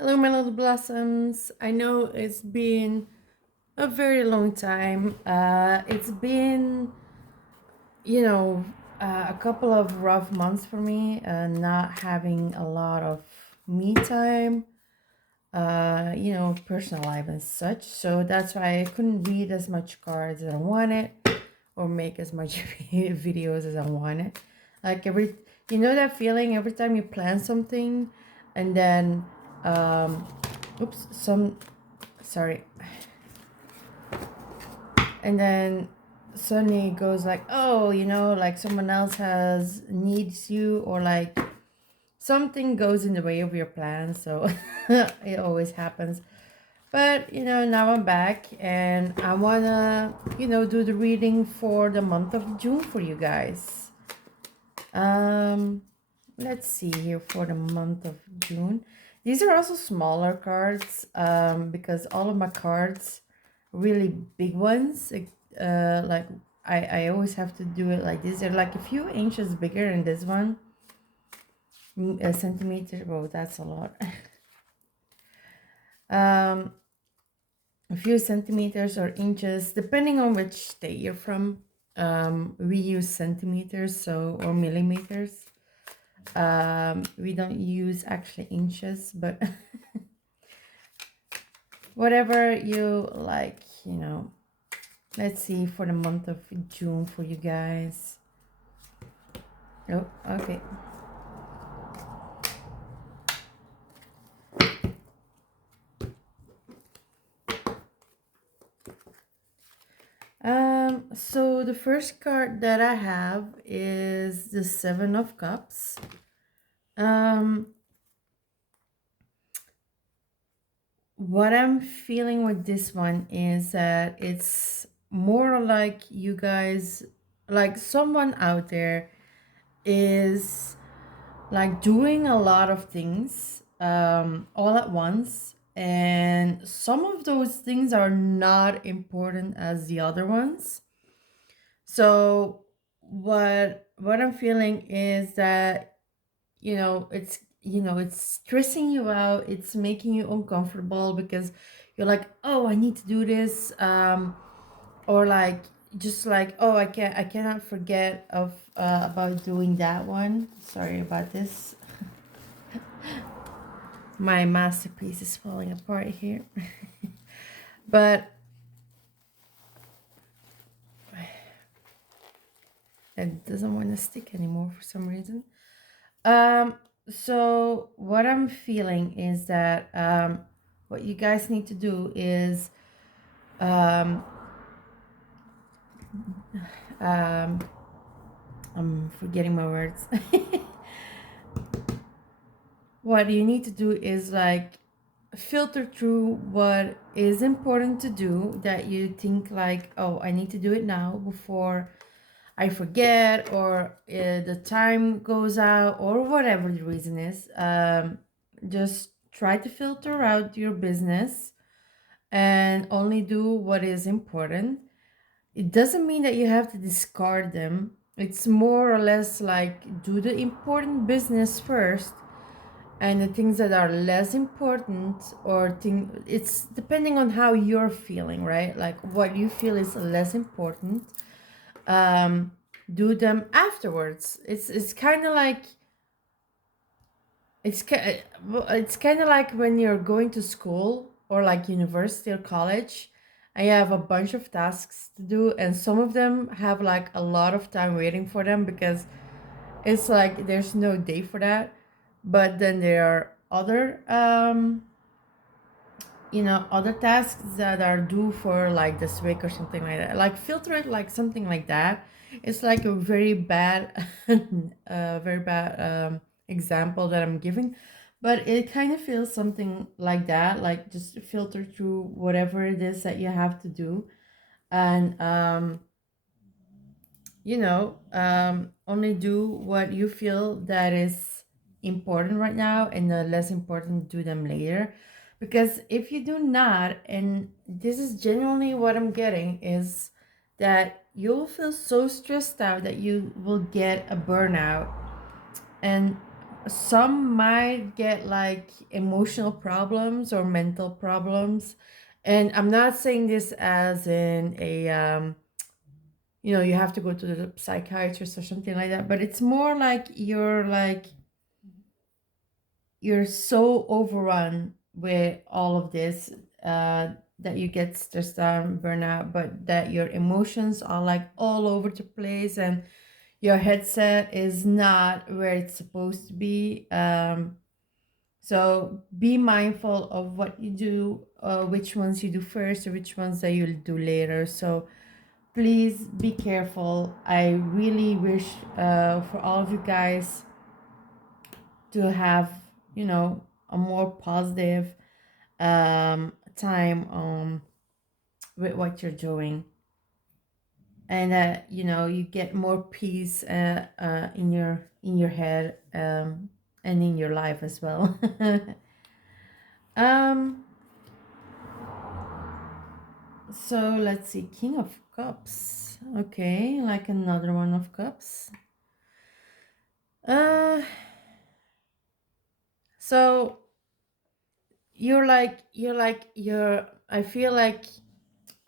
Hello, my little blossoms. I know it's been a very long time. It's been, you know, a couple of rough months for me, not having a lot of me time, personal life and such. So that's why I couldn't read as much cards as I wanted or make as much videos as I wanted. Like that feeling every time you plan something and then, um, oops, sorry, and then suddenly it goes like, oh, like someone else has needs you, or like something goes in the way of your plan. So it always happens. But now I'm back and I wanna do the reading for the month of June for you guys. um let's see here for the month of June. These are also smaller cards, because all of my cards, really big ones, like I always have to do it like this. They're like a few inches bigger than this one. A centimeter. Oh, that's a lot. um a few centimeters or inches depending on which state you're from. We use centimeters, so, or millimeters. We don't use actually inches, but whatever you like. Let's see for the month of June for you guys. Oh, okay. So the first card that I have is the Seven of Cups. Um, what I'm feeling with this one is that it's more like you guys, like someone out there is like doing a lot of things all at once, and some of those things are not important as the other ones. So what I'm feeling is that it's stressing you out, it's making you uncomfortable because you're like, oh, I need to do this, or like, just like, oh, I cannot forget of about doing that one. Sorry about this. My masterpiece is falling apart here. But it doesn't want to stick anymore for some reason. um so what I'm feeling is that, what you guys need to do is, um um I'm forgetting my words. What you need to do is like filter through what is important to do, that you think like, oh, I need to do it now before I forget, or the time goes out, or whatever the reason is. Just try to filter out your business and only do what is important. It doesn't mean that you have to discard them. It's more or less like, do the important business first, and the things that are less important, or it's depending on how you're feeling, right? Like what you feel is less important, um do them afterwards. It's kind of like, it's kind of like when you're going to school or like university or college, and you have a bunch of tasks to do, and some of them have like a lot of time waiting for them because it's like there's no day for that. But then there are other, other tasks that are due for like this week or something like that. Like filter it like something like that. It's like a very bad very bad example that I'm giving, but it kind of feels something like that. Like, just filter through whatever it is that you have to do, and only do what you feel that is important right now, and the less important, do them later. Because if you do not, and this is genuinely what I'm getting, is that you'll feel so stressed out that you will get a burnout. And some might get like emotional problems or mental problems. And I'm not saying this as in a you have to go to the psychiatrist or something like that, but it's more like you're so overrun with all of this, that you get stressed out and burnout, but that your emotions are like all over the place, and your headset is not where it's supposed to be. So be mindful of what you do, which ones you do first or which ones that you'll do later. So please be careful. I really wish for all of you guys to have, a more positive time with what you're doing, and that you get more peace in your head, and in your life as well. um so let's see, King of Cups. Okay, like another one of cups. uh so you're I feel like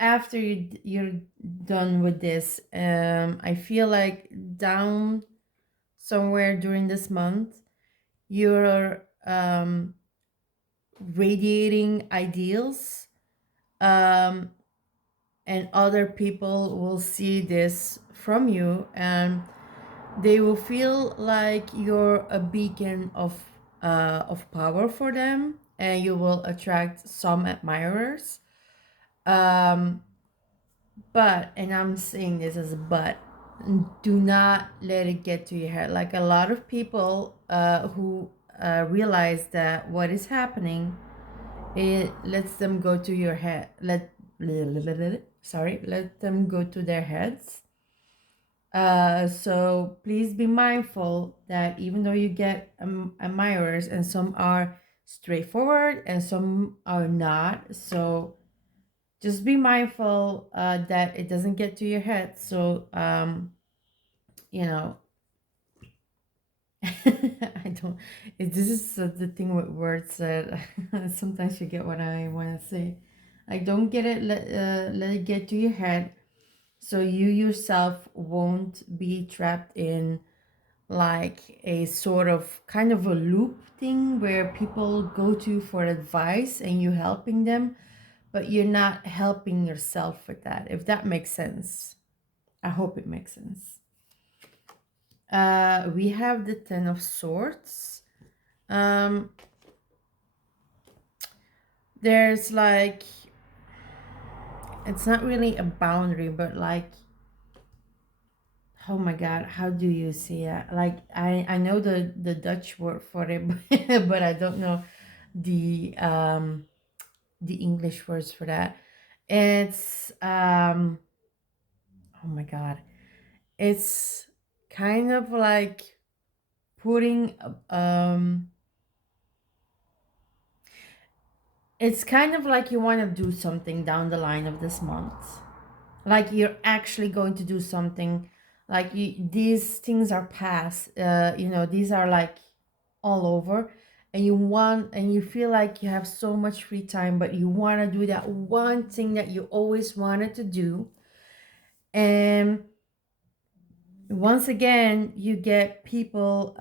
after you're done with this, I feel like down somewhere during this month you're radiating ideals, um and other people will see this from you, and they will feel like you're a beacon of power for them, and you will attract some admirers. um But, and I'm saying this as a but, do not let it get to your head. Like a lot of people who realize that what is happening, it lets them go to your head. Let them go to their heads. So please be mindful that even though you get admirers, and some are straightforward and some are not, so just be mindful that it doesn't get to your head. So you know I don't, this is the thing with words that sometimes you get what I want to say. Like, don't get it, let it get to your head, so you yourself won't be trapped in like a sort of kind of a loop thing where people go to for advice and you helping them, but you're not helping yourself with that, if that makes sense. I hope it makes sense. We have the Ten of Swords. Um, there's like, it's not really a boundary, but like, oh my God, how do you say it? Like, I know the Dutch word for it, but I don't know the English words for that. It's oh my God, it's kind of like putting it's kind of like you want to do something down the line of this month, like you're actually going to do something, like these things are past, these are like all over, and you feel like you have so much free time, but you want to do that one thing that you always wanted to do. And once again you get people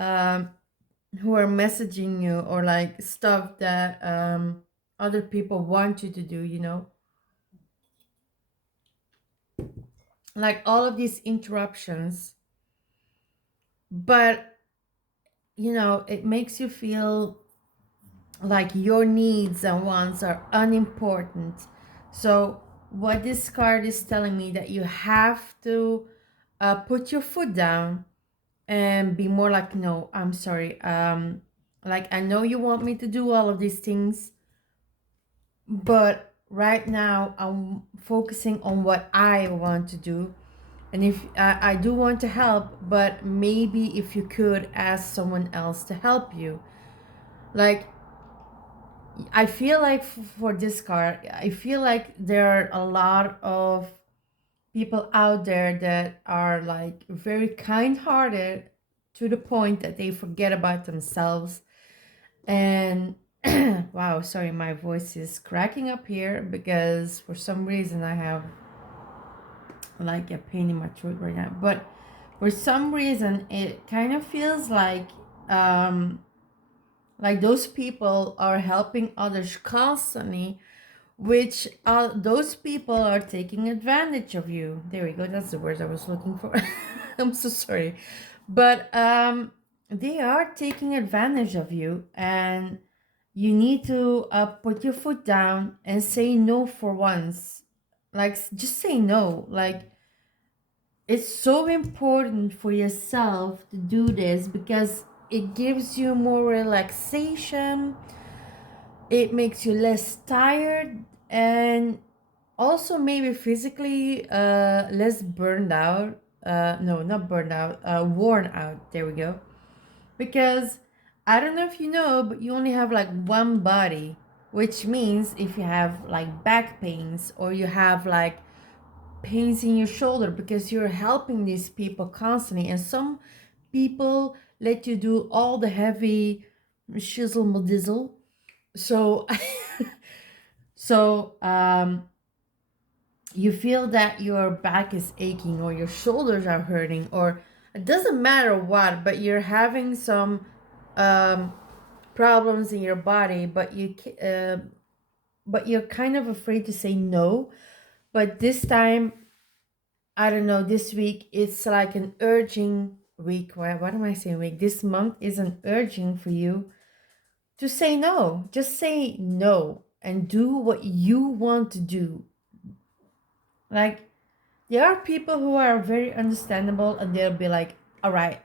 who are messaging you, or like stuff that other people want you to do, like all of these interruptions. But it makes you feel like your needs and wants are unimportant. So what this card is telling me, that you have to put your foot down and be more like, no, I'm sorry, like, I know you want me to do all of these things, but right now I'm focusing on what I want to do. And if I do want to help, but maybe if you could ask someone else to help you. Like, I feel like for this card, I feel like there are a lot of people out there that are like very kind hearted to the point that they forget about themselves. And wow, sorry, my voice is cracking up here because for some reason I have like a pain in my throat right now. But for some reason, it kind of feels um, like those people are helping others constantly, which those people are taking advantage of you. There we go. That's the word I was looking for. I'm so sorry, but they are taking advantage of you, and you need to put your foot down and say no for once. Like just say no. Like it's so important for yourself to do this because it gives you more relaxation, it makes you less tired, and also maybe physically less burned out. No, not burned out, worn out. There we go. Because I don't know if you know, but you only have like one body, which means if you have like back pains or you have like pains in your shoulder because you're helping these people constantly, and some people let you do all the heavy shizzle madizzle. So so you feel that your back is aching or your shoulders are hurting, or it doesn't matter what, but you're having some um problems in your body, but but you're kind of afraid to say no. But this time, I don't know, this week it's like an urging week. What am I saying week? This month is an urging for you to say no. Just say no and do what you want to do. Like, there are people who are very understandable and they'll be like, all right,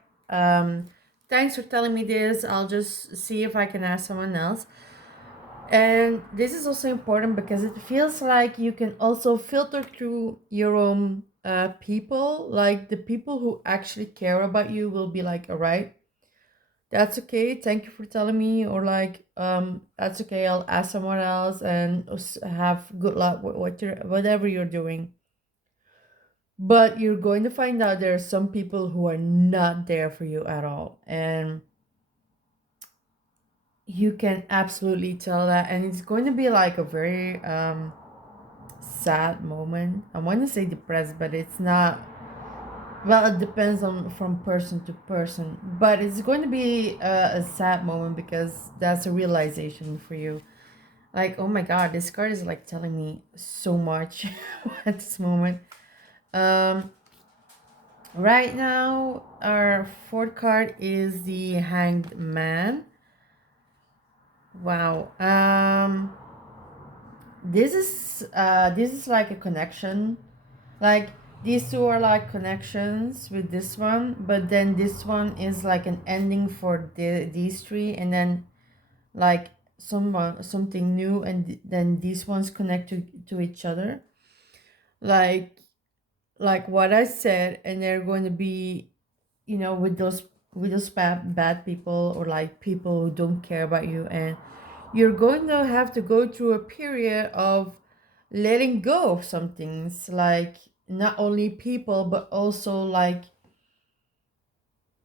thanks for telling me this. I'll just see if I can ask someone else. And this is also important because it feels like you can also filter through your own people. Like the people who actually care about you will be like, all right, that's okay. Thank you for telling me. Or like, that's okay. I'll ask someone else and have good luck with whatever you're doing. But you're going to find out there are some people who are not there for you at all. And you can absolutely tell that. And it's going to be like a very sad moment. I want to say depressed, but it's not. Well, it depends on from person to person, but it's going to be a sad moment because that's a realization for you. Like, oh my god, this card is like telling me so much at this moment. Um, right now, our fourth card is the Hanged Man. Wow. This is like a connection. Like these two are like connections with this one, but then this one is like an ending for these three, and then like something new, and then these ones connect to each other. Like like what I said, and they're going to be, with those bad people, or like people who don't care about you, and you're going to have to go through a period of letting go of some things, like not only people but also like,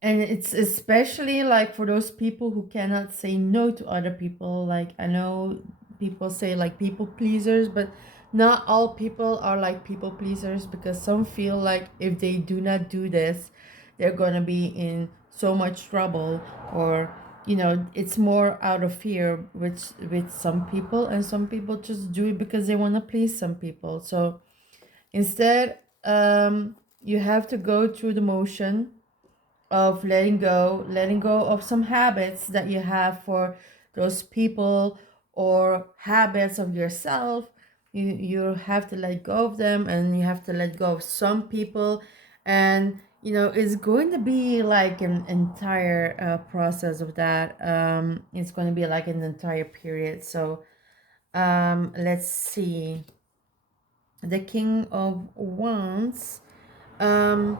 and it's especially like for those people who cannot say no to other people. Like I know people say like people pleasers, but not all people are like people pleasers, because some feel like if they do not do this, they're gonna be in so much trouble, or it's more out of fear with some people, and some people just do it because they want to please some people. So instead, you have to go through the motion of letting go of some habits that you have for those people, or habits of yourself. You have to let go of them, and you have to let go of some people. And it's going to be like an entire process of that. It's going to be like an entire period. So let's see, the King of Wands. um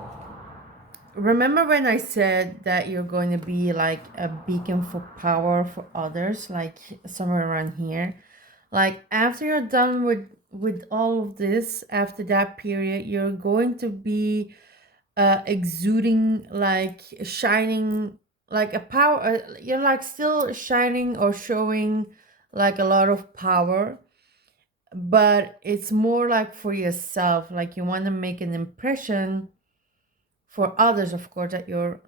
Remember when I said that you're going to be like a beacon for power for others, like somewhere around here? Like after you're done with all of this, after that period, you're going to be exuding, like shining, like a power, you're like still shining or showing like a lot of power, but it's more like for yourself, like you want to make an impression for others, of course, that you're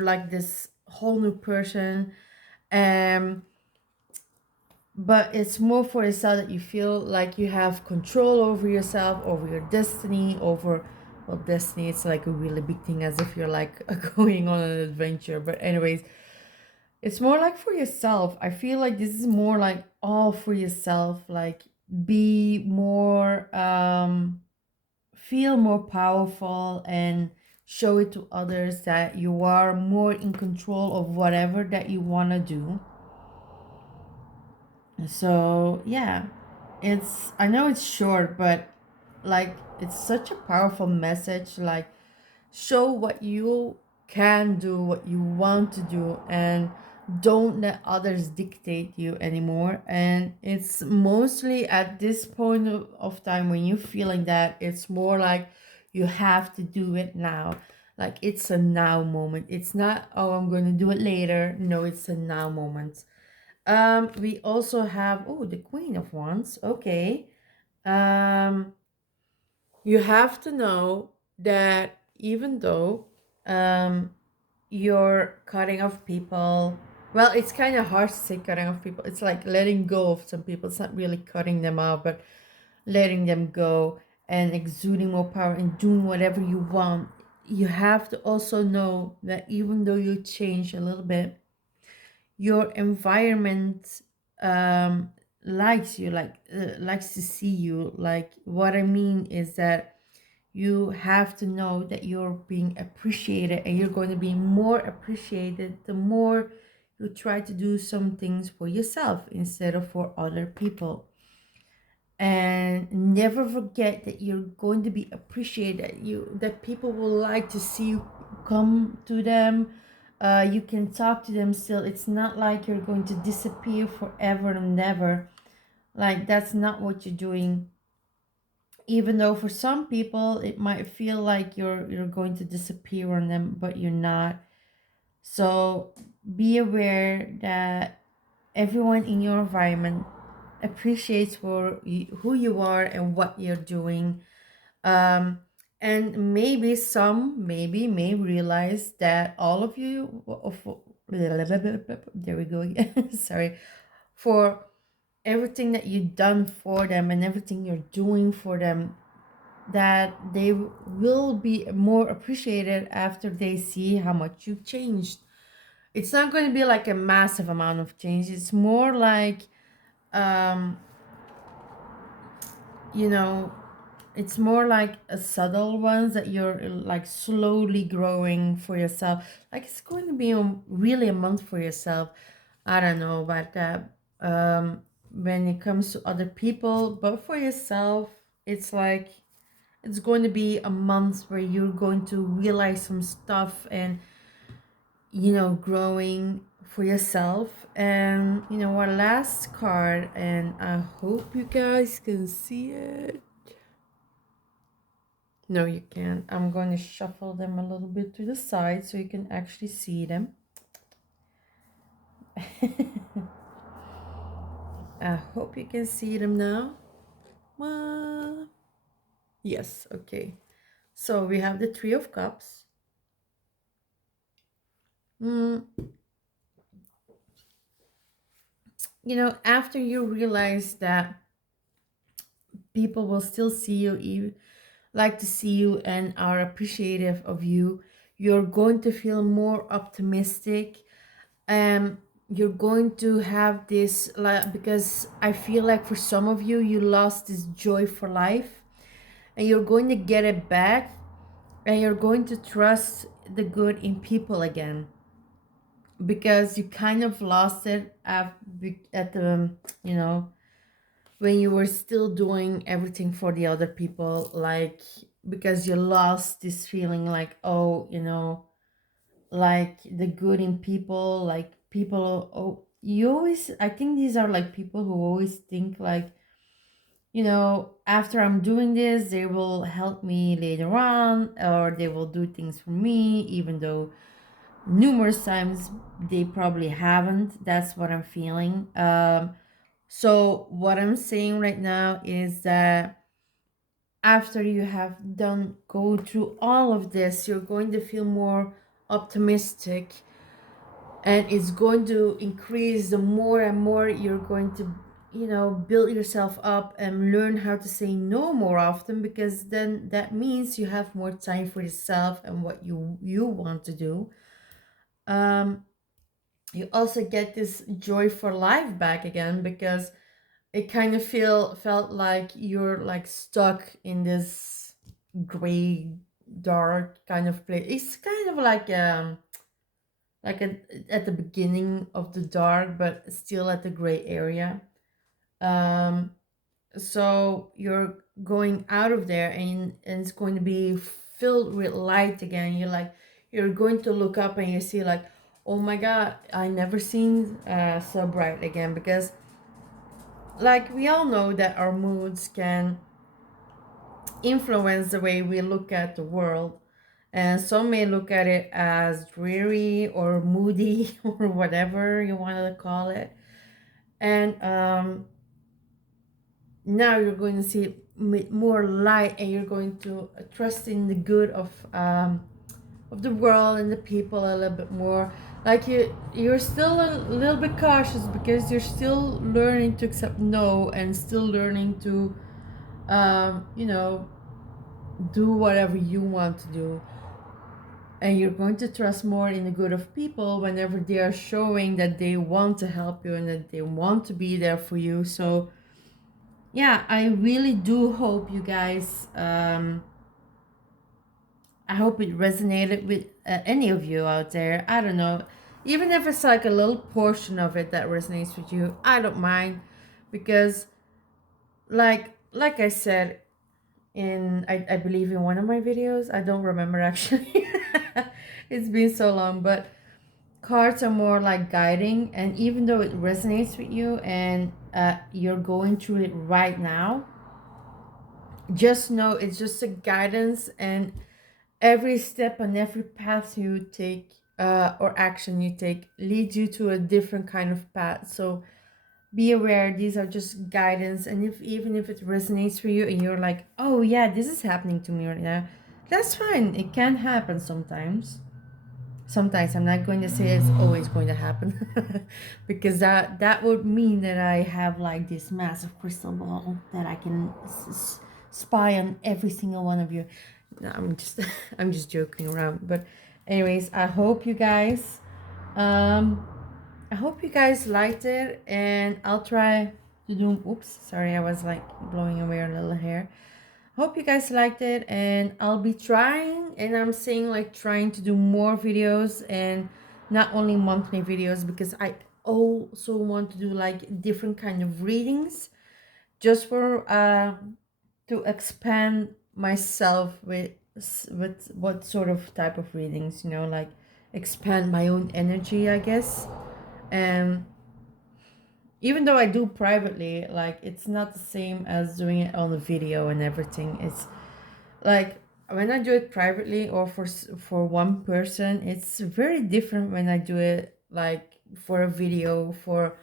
like this whole new person. um but it's more for yourself, that you feel like you have control over yourself, over your destiny, over, well, destiny, it's like a really big thing, as if you're like going on an adventure. But anyways, it's more like for yourself. I feel like this is more like all for yourself, like be more, feel more powerful, and show it to others that you are more in control of whatever that you want to do. So yeah, it's, I know it's short, but like it's such a powerful message. Like, show what you can do, what you want to do, and don't let others dictate you anymore. And it's mostly at this point of time when you're feeling that, it's more like you have to do it now. Like it's a now moment. It's not, oh, I'm going to do it later. No, it's a now moment. We also have, oh, the Queen of Wands. Okay. Um, you have to know that even though um you're cutting off people, well, it's kind of hard to say cutting off people. It's like letting go of some people. It's not really cutting them out, but letting them go and exuding more power and doing whatever you want. You have to also know that even though you change a little bit, your environment um likes you, like likes to see you. Like, what I mean is that you have to know that you're being appreciated, and you're going to be more appreciated the more you try to do some things for yourself instead of for other people. And never forget that you're going to be appreciated, that people will like to see you come to them. You can talk to them still. It's not like you're going to disappear forever and never. Like, that's not what you're doing. Even though for some people it might feel like you're going to disappear on them, but you're not. So be aware that everyone in your environment appreciates who you are and what you're doing. um and maybe some maybe may realize that all of you of there we go again. Sorry for everything that you've done for them and everything you're doing for them, that they will be more appreciated after they see how much you've changed. It's not going to be like a massive amount of change. It's more like, um, you know, it's more like a subtle ones that you're like slowly growing for yourself. Like it's going to be really a month for yourself. I don't know about that. When it comes to other people, but for yourself, it's like it's going to be a month where you're going to realize some stuff and, growing for yourself. And our last card, and I hope you guys can see it. No, you can't. I'm going to shuffle them a little bit to the side so you can actually see them. I hope you can see them now. Yes, okay. So we have the Three of Cups. Mm, after you realize that people will still see you, like to see you, and are appreciative of you, you're going to feel more optimistic. You're going to have this, like, because I feel like for some of you, you lost this joy for life, and you're going to get it back, and you're going to trust the good in people again, because you kind of lost it at the, when you were still doing everything for the other people, like, because you lost this feeling like, oh, like the good in people, like people, oh, you always, I think these are like people who always think like after I'm doing this, they will help me later on, or they will do things for me, even though numerous times they probably haven't. That's what I'm feeling. So what I'm saying right now is that after you have done go through all of this, you're going to feel more optimistic, and it's going to increase the more and more you're going to build yourself up and learn how to say no more often, because then that means you have more time for yourself and what you want to do. um you also get this joy for life back again, because it kind of felt like you're like stuck in this gray dark kind of place. It's kind of like at the beginning of the dark, but still at the gray area. um so you're going out of there, and it's going to be filled with light again. You're going to look up and you see like, oh my god, I never seen so bright again. Because like we all know that our moods can influence the way we look at the world, and some may look at it as dreary or moody or whatever you want to call it. And now you're going to see more light, and you're going to trust in the good of the world and the people a little bit more. Like you're still a little bit cautious, because you're still learning to accept no, and still learning to you know do whatever you want to do. And you're going to trust more in the good of people whenever they are showing that they want to help you and that they want to be there for you. So yeah, I really do hope you guys, I hope it resonated with any of you out there. I don't know, even if it's like a little portion of it that resonates with you, I don't mind. Because like I said, I believe in one of my videos, I don't remember actually. It's been so long, but cards are more like guiding, and even though it resonates with you, and you're going through it right now, just know it's just a guidance. And every step and every path you take, or action you take, leads you to a different kind of path. So be aware, these are just guidance. And if even if it resonates for you and you're like, oh yeah, this is happening to me right now, that's fine. It can happen sometimes. Sometimes, I'm not going to say it's always going to happen. Because that would mean that I have like this massive crystal ball that I can spy on every single one of you. No, I'm just I'm just joking around. But anyways, um I hope you guys liked it, and I'll try to do, oops, sorry, I was like blowing away a little hair. Hope you guys liked it, and I'll be trying, and I'm saying like trying to do more videos, and not only monthly videos, because I also want to do like different kind of readings, just for to expand myself with what sort of type of readings, like expand my own energy, I guess. And even though I do privately, like it's not the same as doing it on the video and everything. It's like when I do it privately or for one person, it's very different when I do it like for a video, for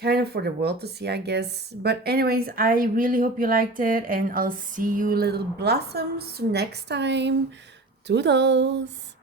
kind of for the world to see, I guess. But anyways, I really hope you liked it, and I'll see you little blossoms next time. Toodles.